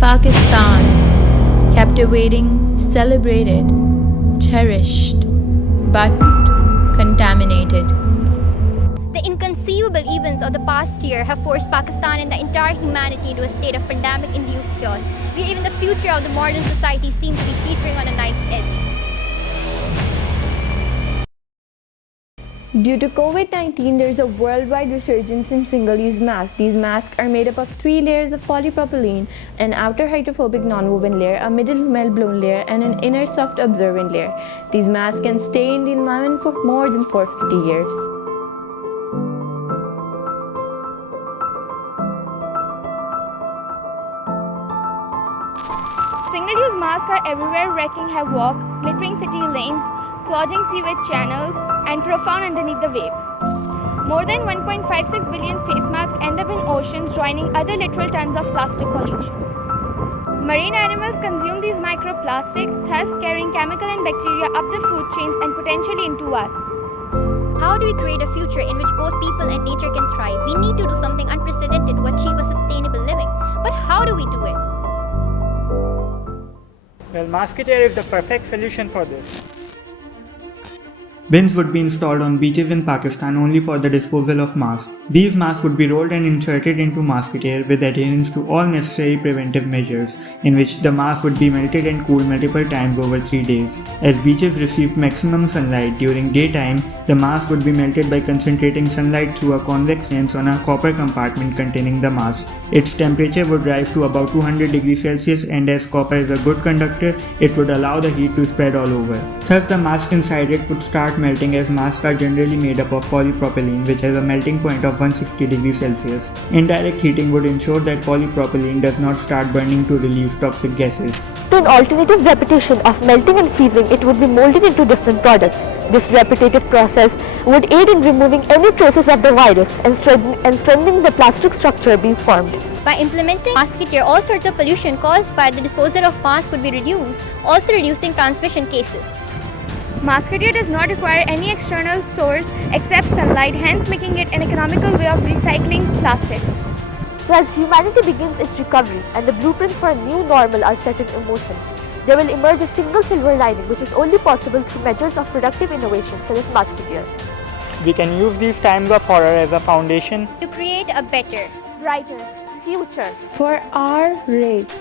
Pakistan, captivating, celebrated, cherished, but contaminated. The inconceivable events of the past year have forced Pakistan and the entire humanity into a state of pandemic-induced chaos, where even the future of the modern society seems to be teetering on a knife's edge. Due to COVID-19, there is a worldwide resurgence in single-use masks. These masks are made up of 3 layers of polypropylene, an outer hydrophobic non-woven layer, a middle melt-blown layer, and an inner soft absorbent layer. These masks can stay in the environment for more than 450 years. Single-use masks are everywhere, wreaking havoc, littering city lanes, clogging sewage channels, and profound underneath the waves. More than 1.56 billion face masks end up in oceans, joining other literal tons of plastic pollution. Marine animals consume these microplastics, thus carrying chemical and bacteria up the food chains and potentially into us. How do we create a future in which both people and nature can thrive? We need to do something unprecedented to achieve a sustainable living. But how do we do it? Well, Musketeer is the perfect solution for this. Bins would be installed on beaches in Pakistan only for the disposal of masks. These masks would be rolled and inserted into Musketeer with adherence to all necessary preventive measures, in which the mask would be melted and cooled multiple times over 3 days. As beaches receive maximum sunlight during daytime, the mask would be melted by concentrating sunlight through a convex lens on a copper compartment containing the mask. Its temperature would rise to about 200 degrees Celsius, and as copper is a good conductor, it would allow the heat to spread all over. Thus, the mask inside it would start melting, as masks are generally made up of polypropylene, which has a melting point of 160 degrees Celsius. Indirect heating would ensure that polypropylene does not start burning to release toxic gases. To an alternative repetition of melting and freezing, it would be molded into different products. This repetitive process would aid in removing any traces of the virus and strengthening the plastic structure being formed. By implementing Musketeer, all sorts of pollution caused by the disposal of masks would be reduced, also reducing transmission cases. Musketeer does not require any external source except sunlight, hence making it an economical way of recycling plastic. So as humanity begins its recovery and the blueprints for a new normal are set in motion, there will emerge a single silver lining which is only possible through measures of productive innovation such as Musketeer. We can use these times of horror as a foundation To create a better, Brighter Future For our race.